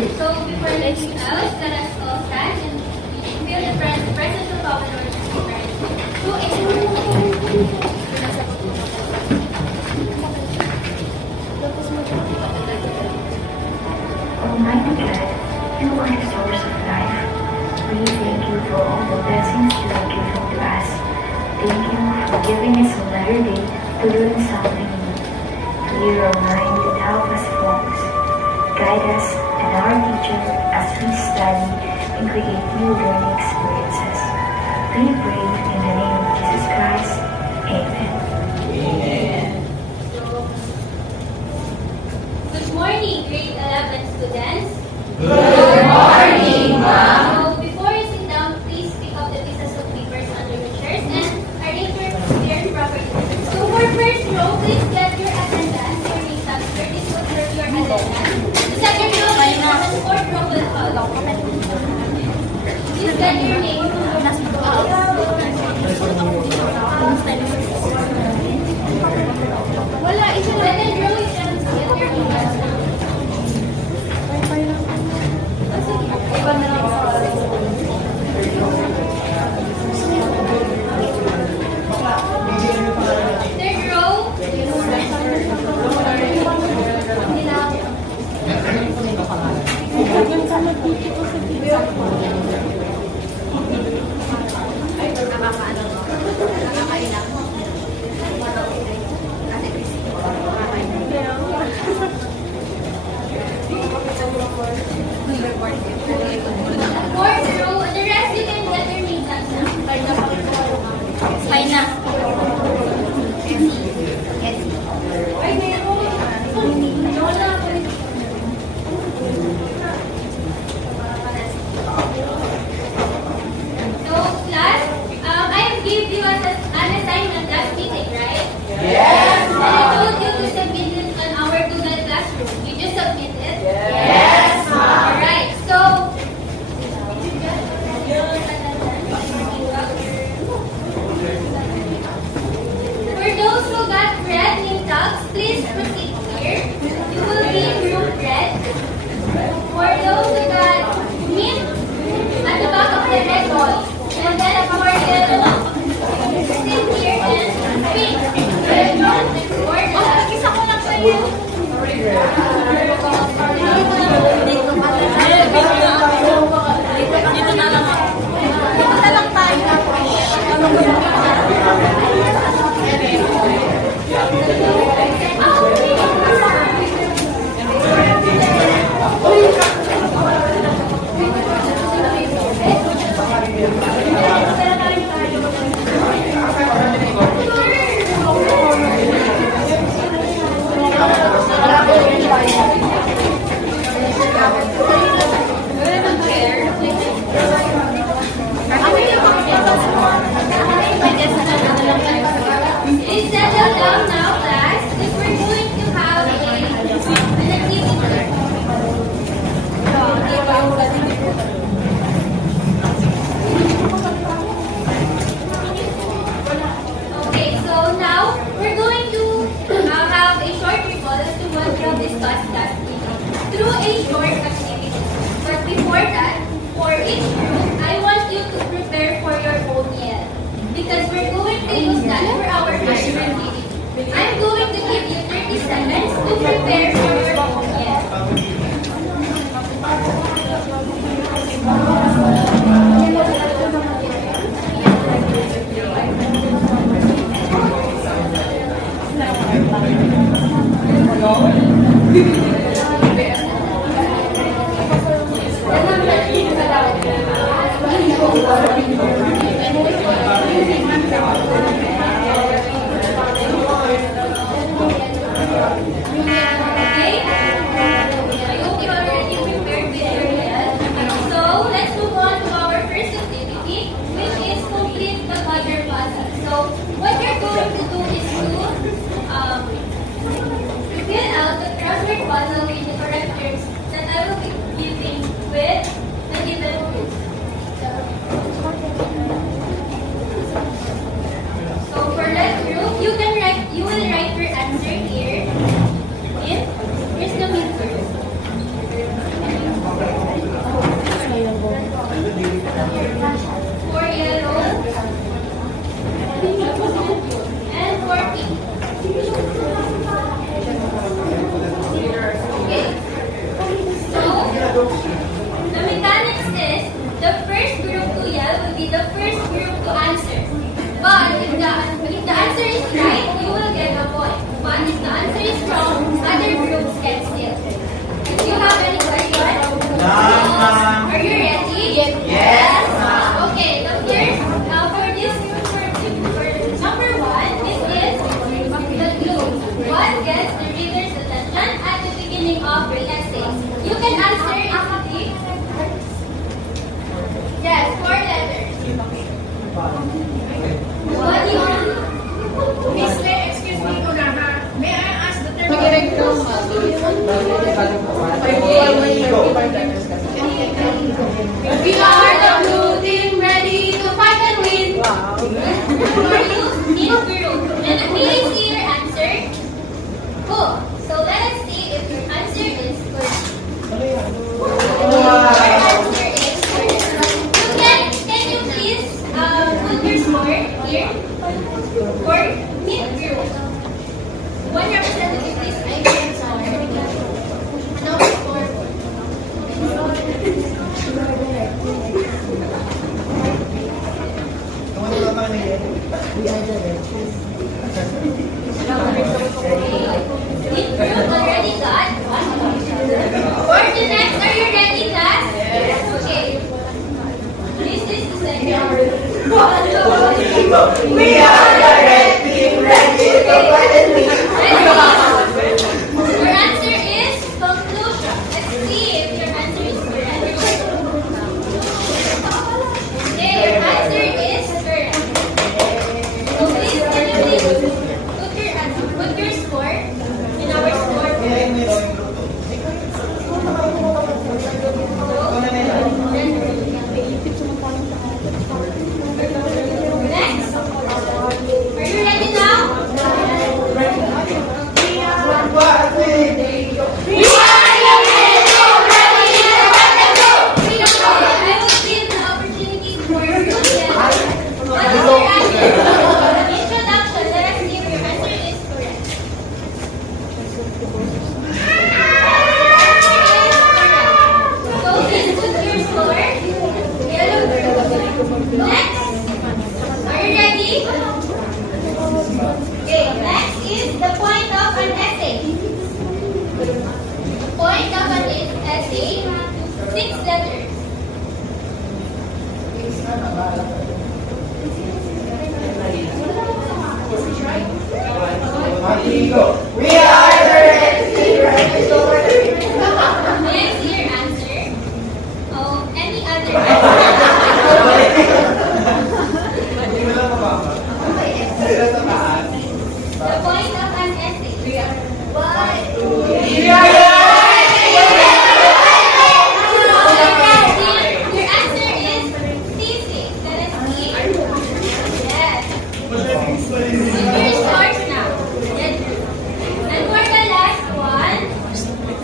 So before leaving out, let us all stand and feel the presence of our Lord Jesus Christ. Who is Almighty God, you are the source of life. We thank you for all the blessings you have given to us. Thank you for giving us another day to learn something new. Clear our mind and help us focus. Guide us and our teacher as we study and create new learning experiences. We pray in the name of Jesus Christ. Amen. Amen. Good morning, grade 11 students. Good morning, ma'am. So before you sit down, please pick up the pieces of papers under your chairs and arrange your chairs properly. So for first row, please get your attendance, your name tags, this will serve your attendance. The second row, the fourth row will follow. Please get your name. Wala, isa second row is get your name. Iba na lang sa third row. Fourth row, the rest you can get your name tags na. Fine na. Ay, So, class, I gave you an assignment last meeting, right? Yes, And I told you to submit it on our Google Classroom. You just submit it? Yes, ma'am. Alright, so for those who got red name tags, please proceed here. You will be in group red. For those who got mint at the back of the red wall. And then for the sit here and pink. For the isa ko lang sa'yo. Dito na lang ako. Dito na lang tayo. Please settle down now, class, because we're going to have an activity. Okay, so now we're going to have a short recall as to what we have discussed last week through a short activity. But before that, for each group, I want you to prepare for your own meal. Because we're going to use that for our classroom activity. I'm going to give you 30 seconds to prepare for your own meal. Okay? Are you ready? Yes, ma'am. Okay, the first, for number one, this is the clue. What gets the reader's attention at the beginning of the essay? You can answer easily. Yes, 4 letters. What do you want? Miss Lay, excuse me, may I ask the term? We are the blue team ready to fight and win. For you, Team Guru. And may I see your answer? Cool. So let us see if your answer is correct. Your answer is correct. Can you please put your score here? For Team Guru. One representative, please. I can score. No score. Team Group already got 1 point. For the next, are you ready, class? Yes. Okay. This is the second. We are the red team ready to fight and win. Your answer is conclusion. Let's see if your answer is correct. Okay, your answer is correct. So please, can you please put your score in our scoreboard? Next. Are you ready now? I will give the opportunity for you to tell what is your answer. Introduction. Let us see if your answer is correct. So please put your score. Yellow group. Next. Are you ready? Okay. Next is the point of an essay. The point of an essay. 6 letters. We are the red team ready to fight and win. May I see your answer? Oh, any other The point of an essay. Why? We are the Your answer is thesis. Let us see. Yes. Put your scores now. Yes. And for the last one,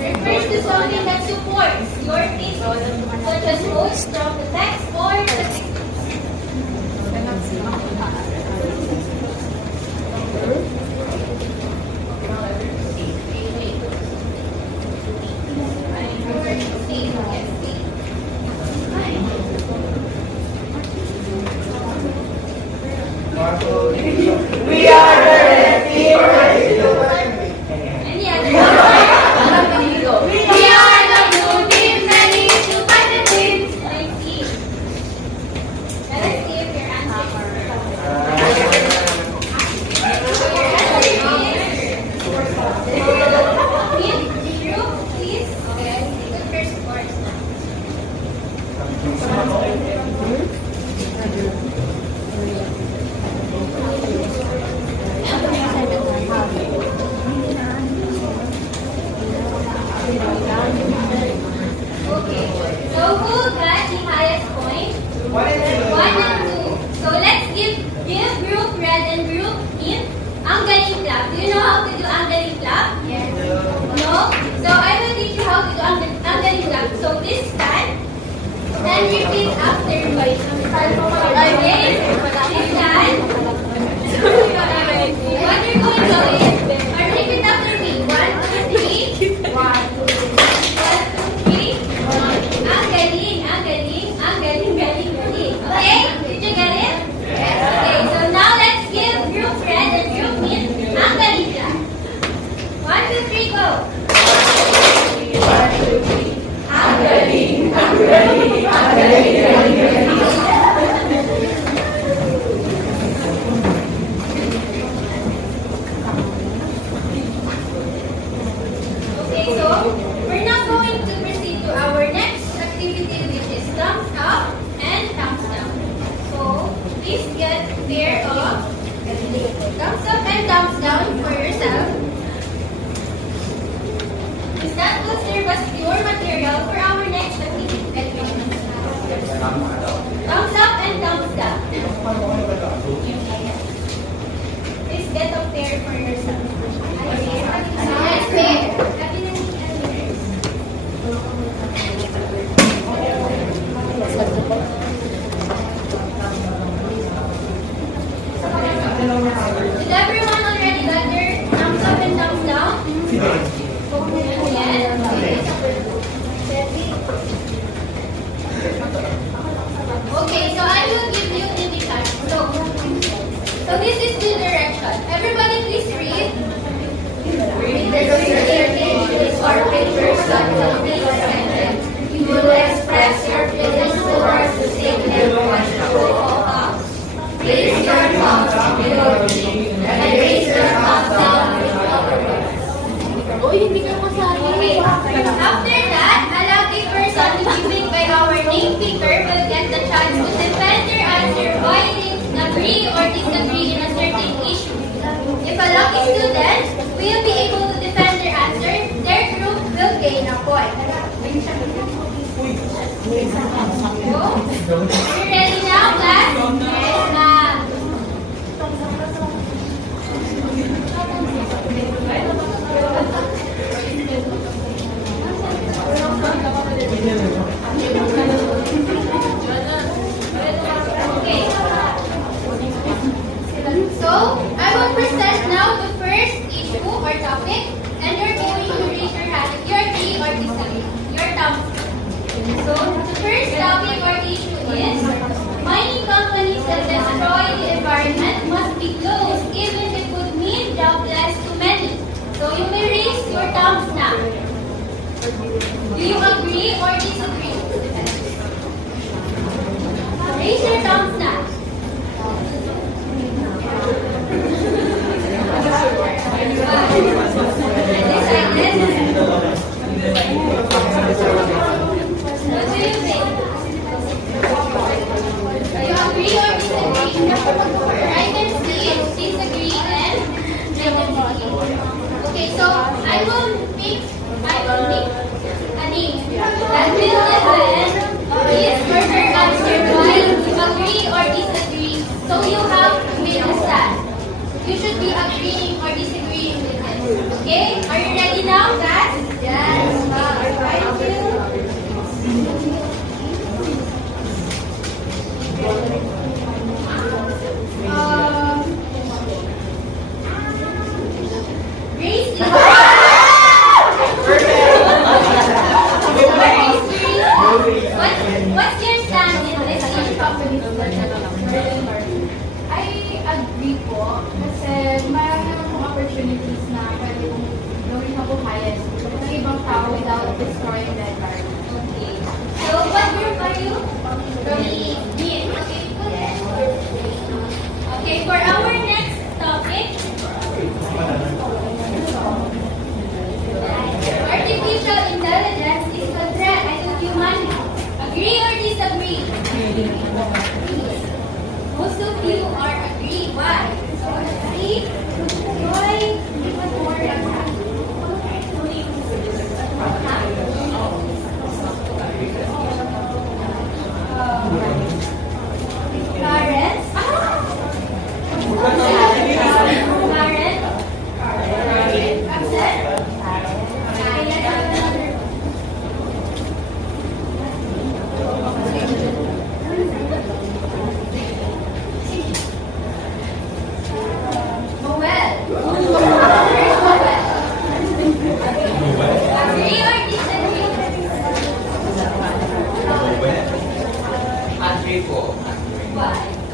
refers to something that supports your thesis, such as quotes from the text or the text. We are the red team ready to fight and win. Any other? We are the blue team ready to fight and win. Let's see. Let us see if your answer is correct. Please. Okay, put your scores now. Okay. So who got the highest point? 1 and 2. So let's give group red and group green ang galing clap. Do you know how to do ang galing clap? Yes. No? So I will teach you how to do ang galing clap. So this stand and repeat after me. Okay? This stand. What you're going to do is, or repeat after me. 1, 2, 3. 1, 2, 3. Ang galing, ang galing, ang galing, galing, galing. Okay? Did you get it? Yes. Okay, so now let's give group red and group green ang galing clap. 1, 2, 3, go! 1, 2, 3. Ang galing, Did everyone already got their thumbs up and thumbs down? Yes. Okay, so I will give you indication. So this is the direction. Everybody please read. Read the staircase or pictures that will be presented. You will express your feelings towards the statement and show all up. Raise your thumbs below me and raise your thumbs down below. Okay. After that, a lucky person given by our name picker will get the chance to defend their answer by agree or disagree in a certain issue. If a lucky student will be able to defend their answer, their group will gain a point. So, are you ready now, class? Yes, ma'am. Okay. So, I will present now the first issue or topic, and you're going to raise your hand if you agree or disagree. Your thumb. So, the first topic or issue is mining companies that destroy the environment must be closed even if it would mean jobless to many. So, you may raise your thumbs now. Do you agree or disagree? Raise your thumbs now. What do you think? Do you agree or disagree? I can see disagree and disagree. Okay, so I will make a name that will defend his or her answer why you agree or disagree. So you have to understand. You should be agreeing or disagreeing with it. Okay? Are you ready now, guys? Yes. Thank you. Grace, what's your stand in this issue? I agree po kasi marami naman pong opportunities na pwede kong gawin mabuhayan ng ibang tao without destroying the environment. Okay. So, what group are you? From B. Okay, for our next topic, artificial intelligence is a threat to humanity. Agree or disagree? Most of you are agree. Why? See? Why? Karen? Karen? Absent?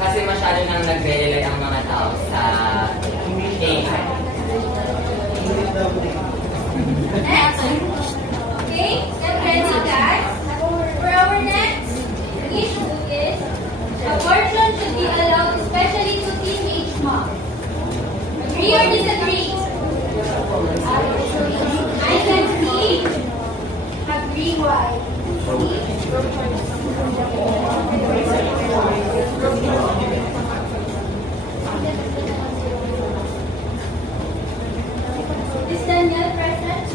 Kasi masyado nang nagre-rely ang mga tao sa AI. Next. Okay, get ready guys. For our next issue is abortion should be allowed especially to teenage moms. Agree or disagree? I can see. Agree why? Is Daniel present?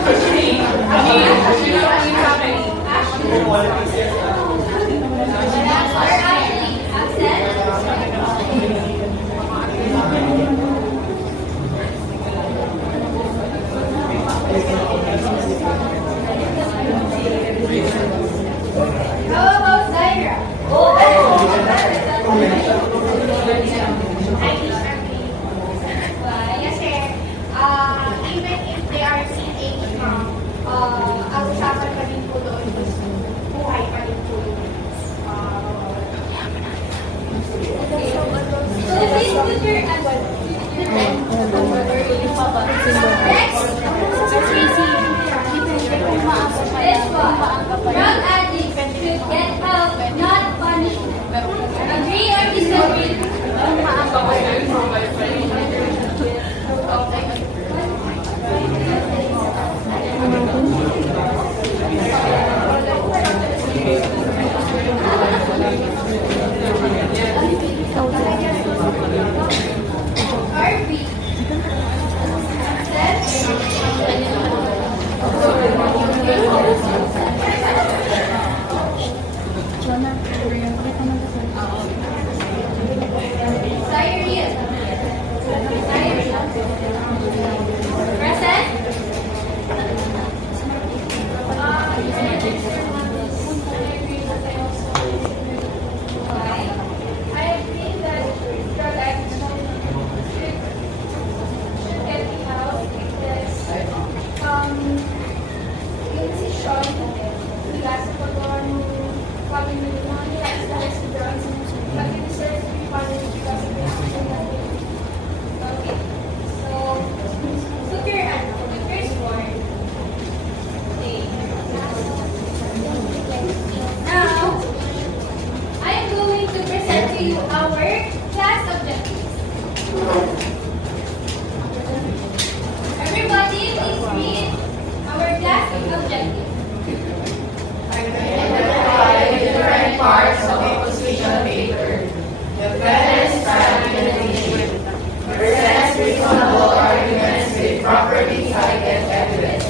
Ashley. I agree that drug addicts should get the help because yung si Sean, nila sa pagkawa ng family mo, nila dahil sa drugs, but he deserves to be punished because of the action that they did. Okay. So, put your score. Okay. Now, I am going to present to you our class objectives. Everybody, please read our class objective. Identify the different parts of a position paper. Defend strategy. Present reasonable arguments with properly cited evidence.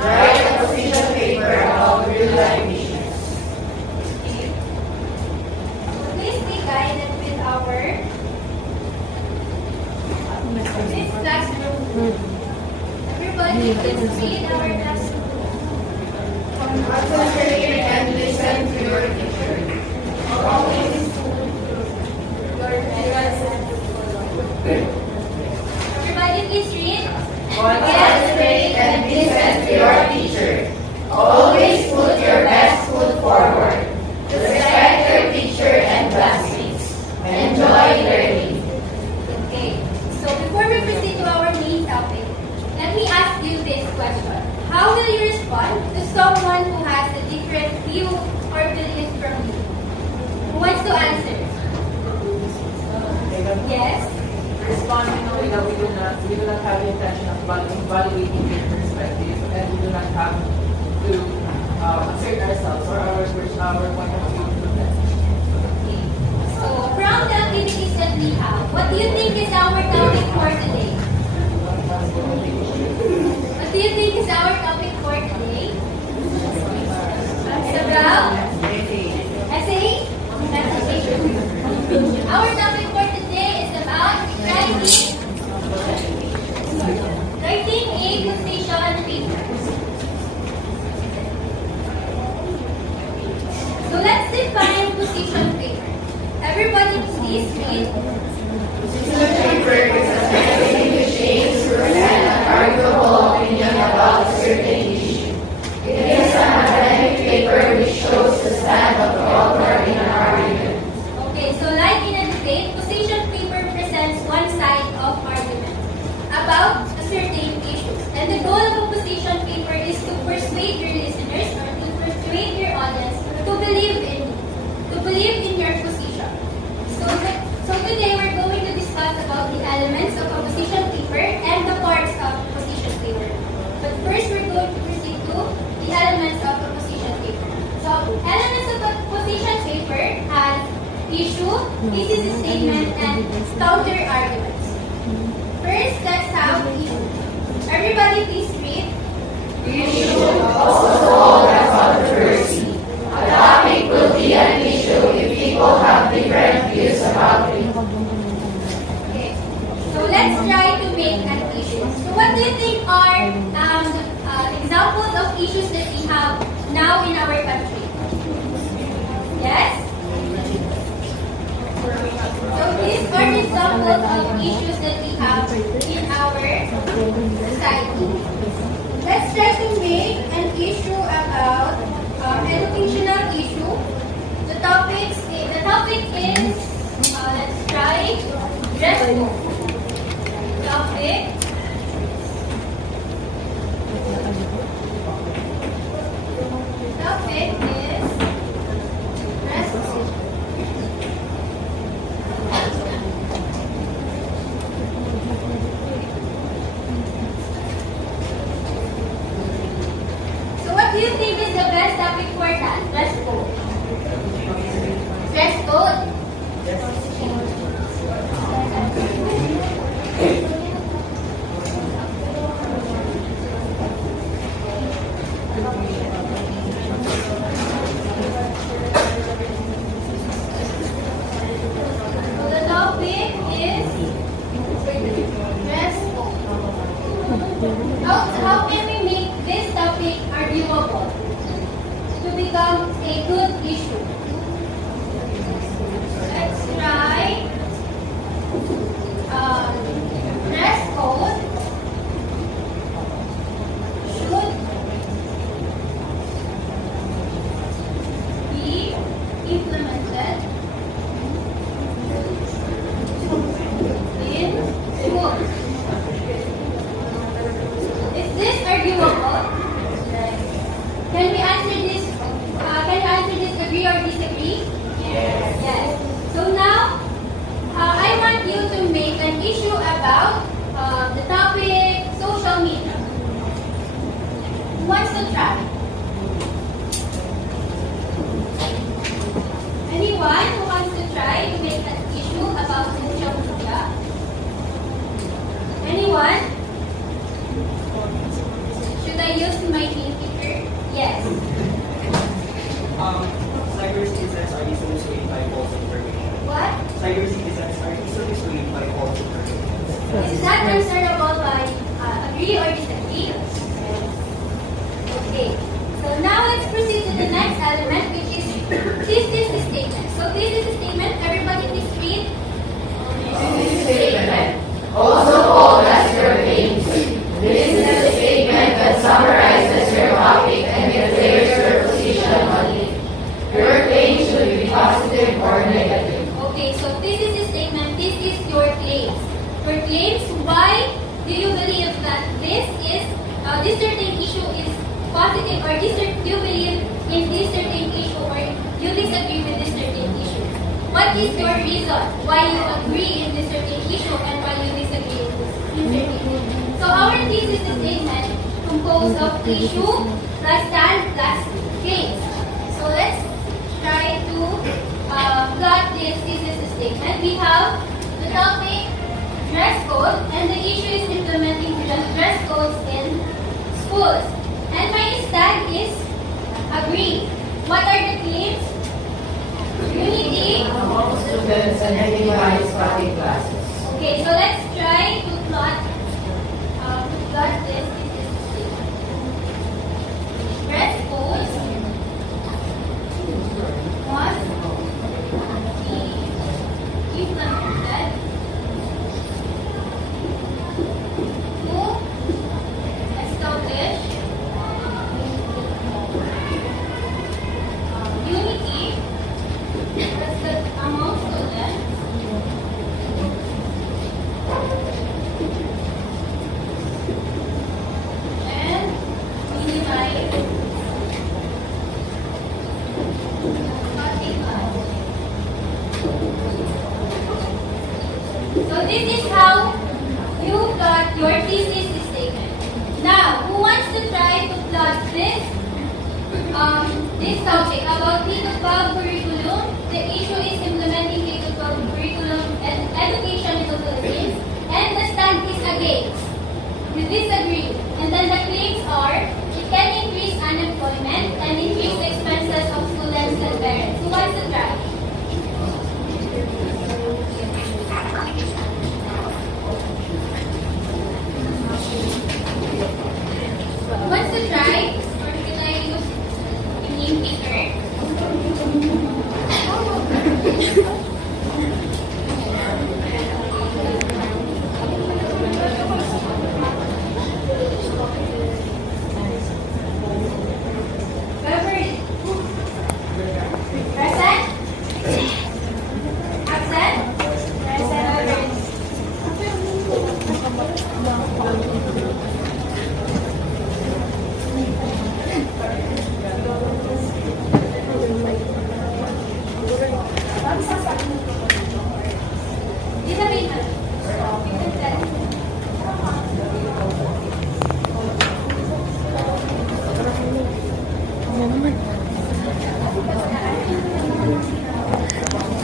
Write a position paper about real-life issues. Please be guided with our this classroom. Everybody, please read our classroom. Concentrate and listen to your teacher. Everybody, please read. Concentrate and listen to your teacher. Always put your best foot forward. Respect your teacher and classmates. Enjoy learning. Okay. So before we proceed to our main topic, let me ask you this question. How will you respond to someone who has a different view or belief from you? Who wants to answer? Yes? Respond in a way that we do not have the intention of evaluating their perspective, and we do not have to assert ourselves or our point of view to them. Okay. So from the activities that we have, what do you think is our topic for today? What do you think is our topic for today? It's about essay? Our topic for today is about writing a position paper. So let's define position paper. Everybody please read. Position paper is a method in which aims to present an arguable opinion about a certain issue. It is an academic paper which shows the stand of the author in an argument. Okay, so like in a debate, position paper presents one side of argument about a certain issue. And the goal of a position paper is to persuade your listeners or to persuade your audience to believe in you, to believe in your position. So today we're going to discuss about the elements of a position paper and the parts of a position paper. But first we're going to proceed to the elements of a position paper. So elements of a position paper has issue, thesis statement, and counter arguments. First, let's have issue. Everybody please read. Issue, also called a controversy. A topic will be an issue if people have different views about it. Okay. So let's try to make an issue. So what do you think are examples of issues that we have now in our country? Yes? So these are examples of issues that we have in our society. Let's try to make an issue about educational issue. The topic is let's try dress code. Topic is dress code. So what do you think is the best topic for that? Dress code. Dress code. So the topic is dress code. How can we make this topic arguable? become a good issue? Let's try dress code should be implemented in schools. Is this arguable? Can we answer this? Agree or disagree? Yes. So now, I want you to make an issue about the topic social media. Who wants to try? Anyone who wants to try to make an issue about social media? Anyone? Should I use my name picker? Yes. Cyber citizens are easily swayed by false information. What? Cyber citizens are easily swayed by false information. Is that answerable by agree or disagree? Okay. So now let's proceed to the next element, which is thesis statement. So thesis statement, everybody please read. Thesis statement, also called as your aims. This is a statement that summarizes your topic and declares your position on it. Your claim should be positive or negative. Okay, so this is a statement. This is your claims. Your claims. Why do you believe that this certain issue is positive, or do you believe in this certain issue, or you disagree with this certain issue? What is your reason why you agree in this certain issue and why you disagree in this certain issue? So our thesis statement composed of issue plus stand plus claims. So let's try to plot this thesis statement. We have the topic dress code, and the issue is implementing dress codes in schools. And my stand is agree. What are the claims? Unity. Among students and anti-bias cutting classes. Okay, so let's try to plot this thesis statement. Dress codes must be implemented to establish unity among students and minimize cutting us. So this is how you plot your thesis statement. Now, who wants to try to plot this topic about K-12 curriculum? The issue is implementing K-12 curriculum and education in the Philippines, and the stand is against. You disagree. And then the claims are, it can increase unemployment and increase the expenses of students and parents. Who wants to try? Wants to try? Or should I use the name picker? Beverly. Present? Absent? Present.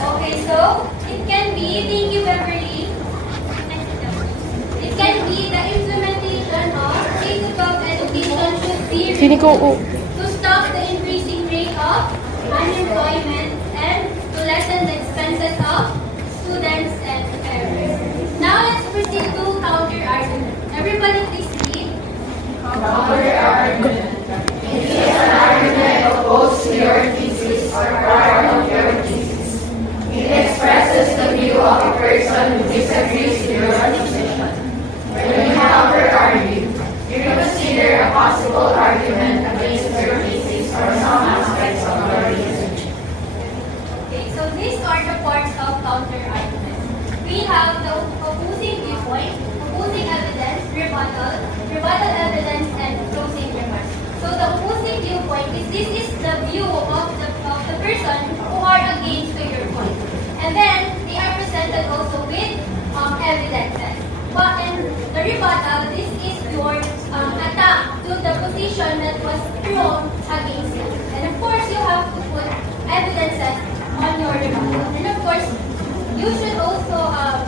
Okay, so it can be, thank you Beverly. It can be the implementation of K-12 education should be to stop the increasing rate of unemployment and to lessen the expenses of students and parents. Now let's proceed to counter argument. Everybody please read. Counter argument. It is an argument opposed to your viewpoint is this is the view of the person who are against to your point. And then they are presented also with evidences. But in the rebuttal, this is your attack to the position that was thrown against you. And of course, you have to put evidences on your rebuttal. And of course, you should also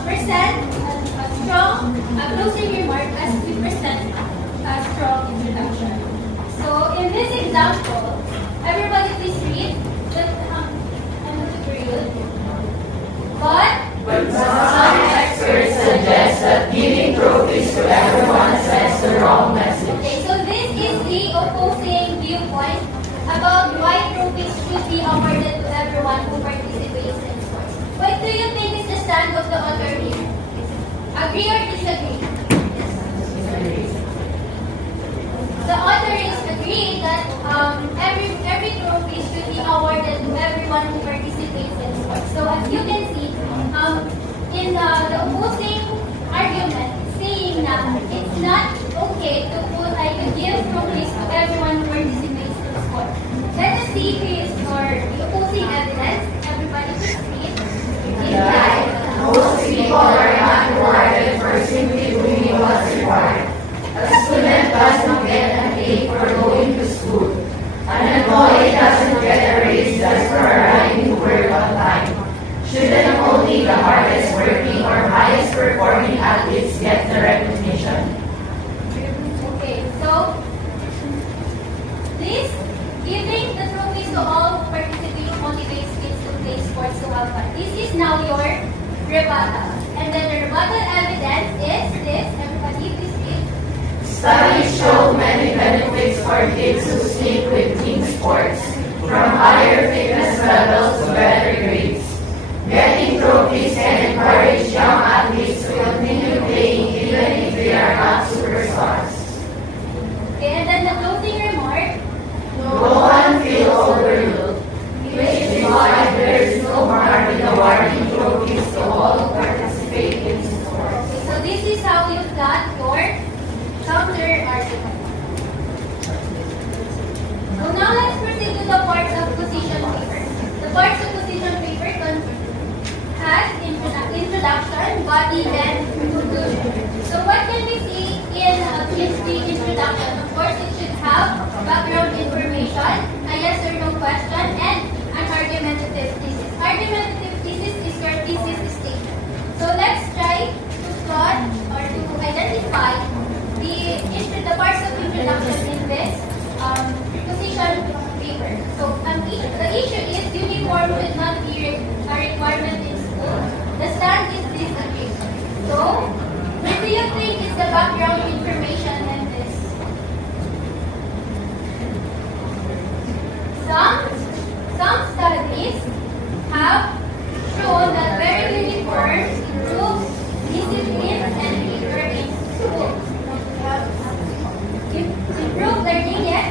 present a strong closing remark as we present a strong introduction. So in this example, everybody please read. I'm not to read. But some experts suggest that giving trophies to everyone sends the wrong message. Okay, so this is the opposing viewpoint about why trophies should be awarded to everyone who participates in sports. What do you think is the stand of the author here? Agree or disagree? The author is agreeing that every trophy should be awarded to everyone who participates in sports. So as you can see, in the opposing argument, saying that it's not okay to put like a give trophies to everyone who participates in sports. Let us see his or the opposing evidence. Everybody please read. Most people are not rewarded for simply doing what's required. A student doesn't get an A for going to school. An employee doesn't get a raise just for arriving to work on time. Shouldn't only the hardest working or highest performing athletes get the recognition? Okay, so this giving the trophies to all who participate motivates kids to play sports to have fun. This is now your rebuttal. And then the rebuttal evidence is this. Everybody please read. Studies show many benefits for kids who stick with team sports, from higher fitness levels to better grades. Getting trophies can encourage young athletes to continue playing even if they are not superstars. Okay, and then the closing remark. No one feels overlooked, which is why there is no harm in awarding trophies to all who participate in sports. Okay, so this is how you got your counter argument. So now let's proceed to the parts of position paper. The parts of position paper has introduction, body, and conclusion. So what can we see in the introduction? Of course, it should have background information, a yes or no question, and an argumentative thesis. Argumentative thesis is your thesis statement. So let's try to plot or to identify the parts of introduction in this position paper. So the issue is uniform should not be a requirement in school. The stand is disagreed. So what do you think is the background information in this? Some studies have shown that wearing uniforms improves discipline and behavior in school. Improve learning, yes?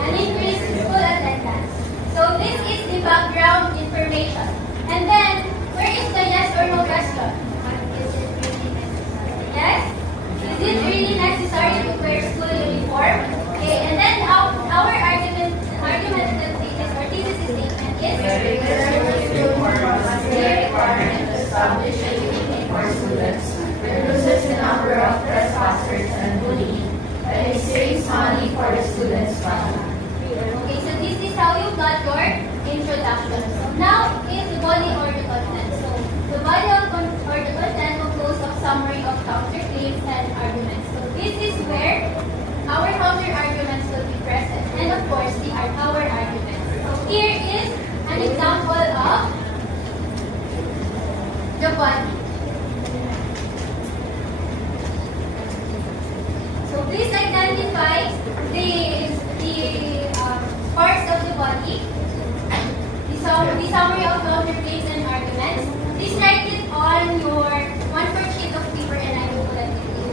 And increase school attendance. So this is the background information. And then, where is the yes or no question? Yes? Is it really necessary to wear school uniform? Okay, and then our argumentative thesis or thesis statement is Establish a uniform for students, reduces the number of trespassers and bullying, and it saves money for the students' family. okay, so this is how you got your introduction. So now is the body or the content. So the body or the content composed of summary of counterclaims and arguments. So this is where our counter arguments will be present, and of course our arguments. So here is an example of the body. So please identify the parts of the body, the summary of counterclaims and arguments. Please write it on your 1/4 sheet of paper and I will let it you.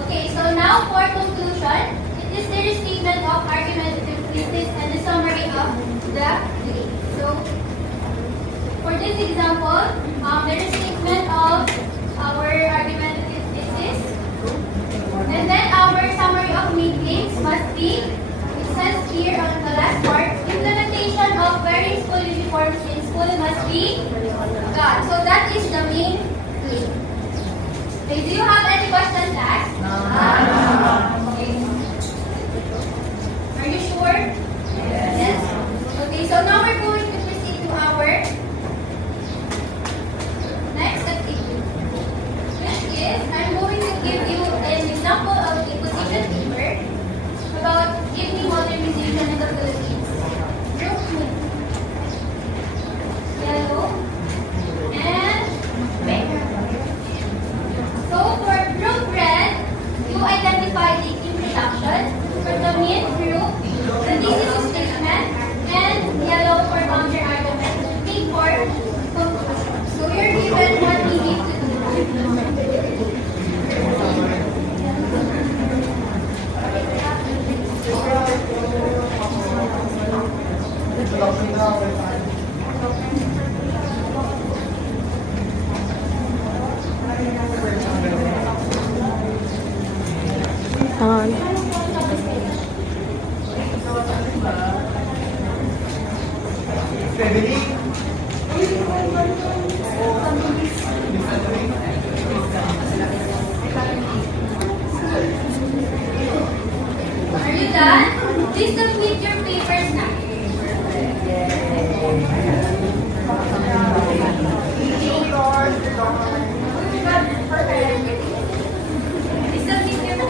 Okay, so now for conclusion, it is the restatement of argumentative thesis and the summary of the claim. So for this example, the restatement of our argumentative thesis, and then our summary of main claim. Okay, do you have any questions to ask? Okay. Are you sure? Yes. Okay, so now we're going to proceed to our next activity, which is I'm going to give you an example of a position paper about kidney modernization in the Philippines. Group 2. Yellow and red. So for group red, you identify the introduction. For the main group, the thesis statement, and yellow for counter argument, pink for conclusion. So you're given what we need to do. Are you done? Please submit your papers now. Please submit your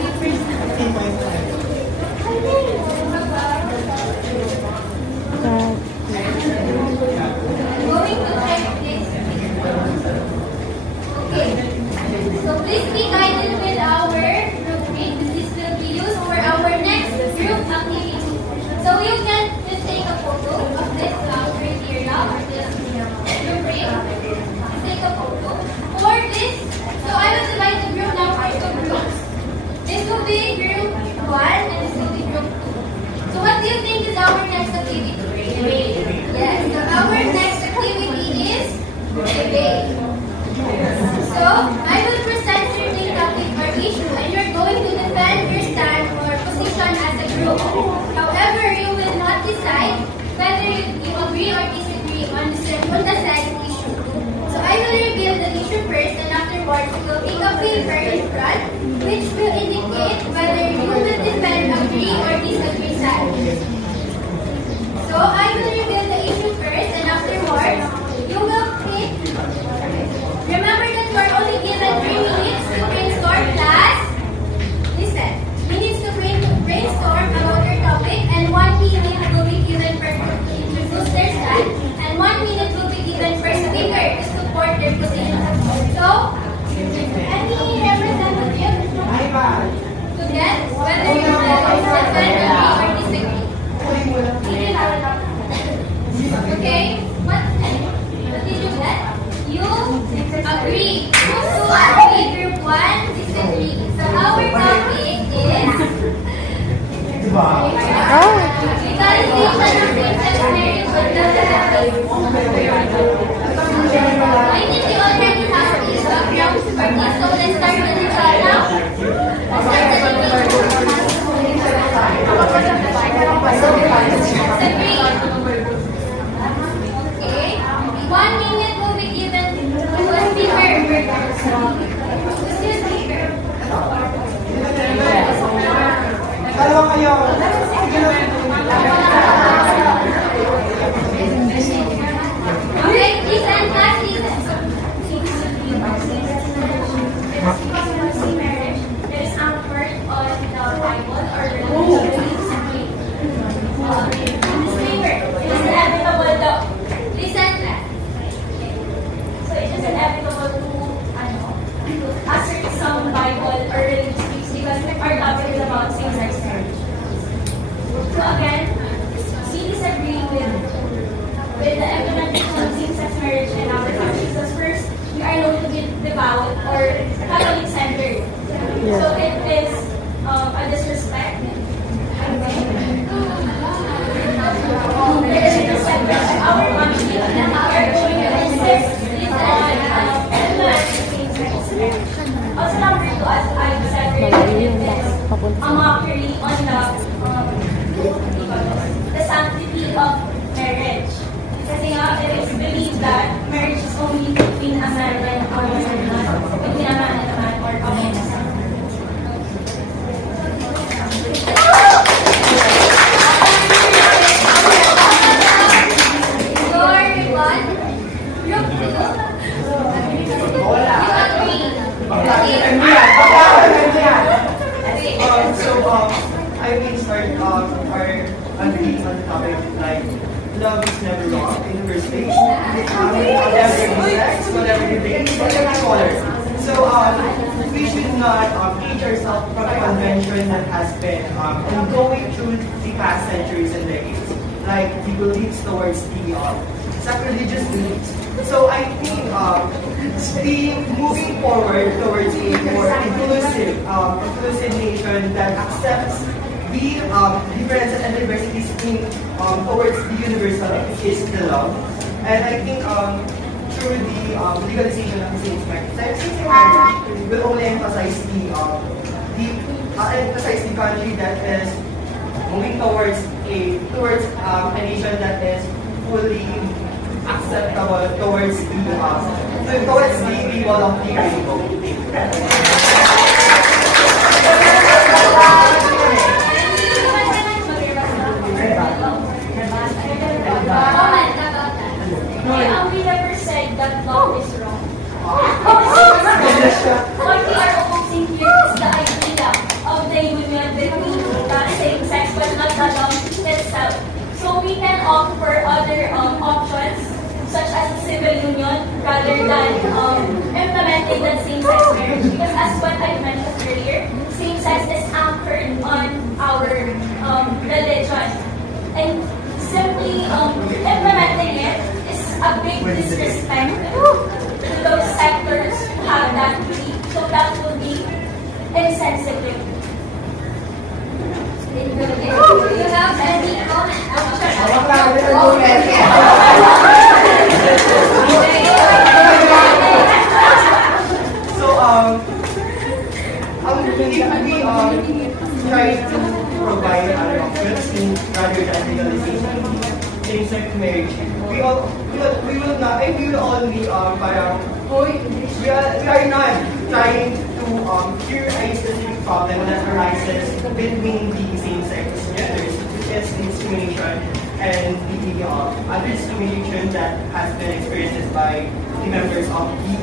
papers I'm going to check this. Okay. So please be guided with our rubric. This will be used for our next group activity. So you can just take a photo of this criteria or this rubric. Just take a photo. For this, so I will divide the group now into groups. This will be group 1 and this will be group 2. So what do you think is our next activity? Yes, so our next activity is debate. So I will present certain topic or issue and you're going to defend your stand or position as a group. However, you will not decide whether you agree or disagree on the said issue. So I will reveal the issue first and afterwards we will take a paper in front which will indicate whether you will defend, agree or disagree side. So I will reveal the issue first and afterwards you will pick. Remember that you are only given 3 minutes to brainstorm class. Listen, minutes to brainstorm about your topic and 1 minute will be given for group to introduce their stand and 1 minute will be given for speaker to support their position. So, any representative to get whether you will defend, agree or disagree. Okay, what did you get? You agree. So agree, group 1 disagree. So our topic is legalization of same-sex marriage with I think we already have this background for this. So let's start with the now. Let's start agree. Okay. 1 minute will be given to a speaker. Dalawa kayo. Okay, please and class listen. Marriage is anchored on the Bible or religious beliefs. Disclaimer, it is inevitable though. Listen class. So it is inevitable to assert some Bible or religious beliefs because our topic is about same-sex marriage. So again, we disagree with the implementation of same-sex marriage in our country. Because first, we are known to be devout or Catholic-centered. So it is a disrespect. It is a disrespect of our country that we are going to insist on implementing same-sex marriage. Also, number 2, as I said earlier, it is a mockery on the sanctity of marriage. Kasi nga, it is believed that marriage is only between a man and a woman, not between a man and a man or agree on the topic, like, love is never wrong in the first place. Whatever you sex, whatever you date, whatever you color. So, we should not teach ourselves from a convention that has been going through the past centuries and decades, like the beliefs towards the sacrilegious beliefs. So I think moving forward towards a more inclusive nation that accepts the differences and diversities towards the universal is the love. And I think through the legalization of the same-sex marriage will only emphasize the country that is moving towards a nation that is fully acceptable towards the people of the rainbow. We never said that love is wrong. What we are opposing here is the idea of the union between the same sex but not the love itself. So we can opt for other options such as a civil union rather than implementing that same-sex marriage, because as what I mentioned earlier, same-sex is anchored on our religion, and simply implementing it is a big disrespect to those sectors who have that belief, so that will be insensitive. Do you have any comments? So, we try to provide other options rather than legalization same-sex marriage. We will not, and we will only parang we are not trying to cure a specific problem that arises between the same-sex genders, which is discrimination and the other discrimination that has been experienced by the members of the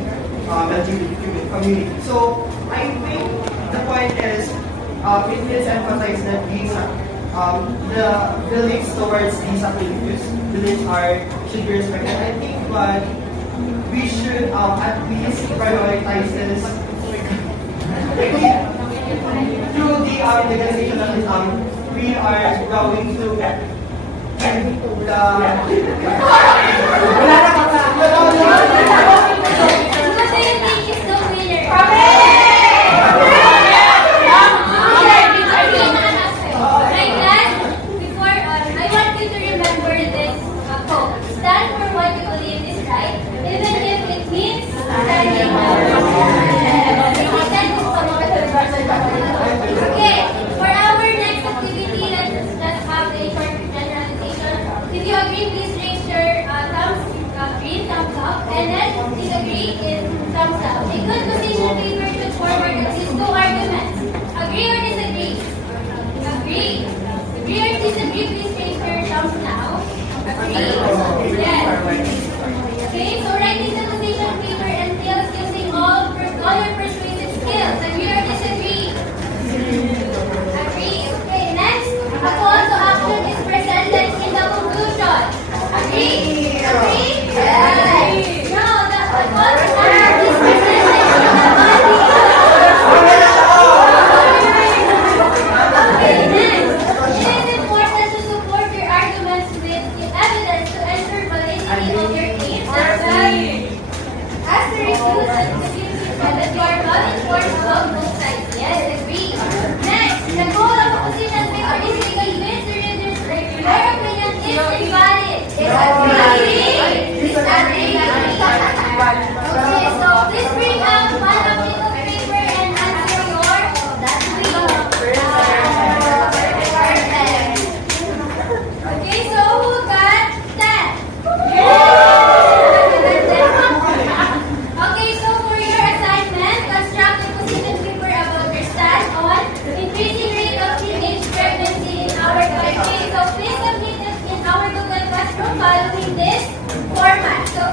LGBT community. So I think the point is it is emphasized that these the beliefs towards these activities should be respected. I think, but we should at least prioritize this through the legalization of this. We are going to following this format. So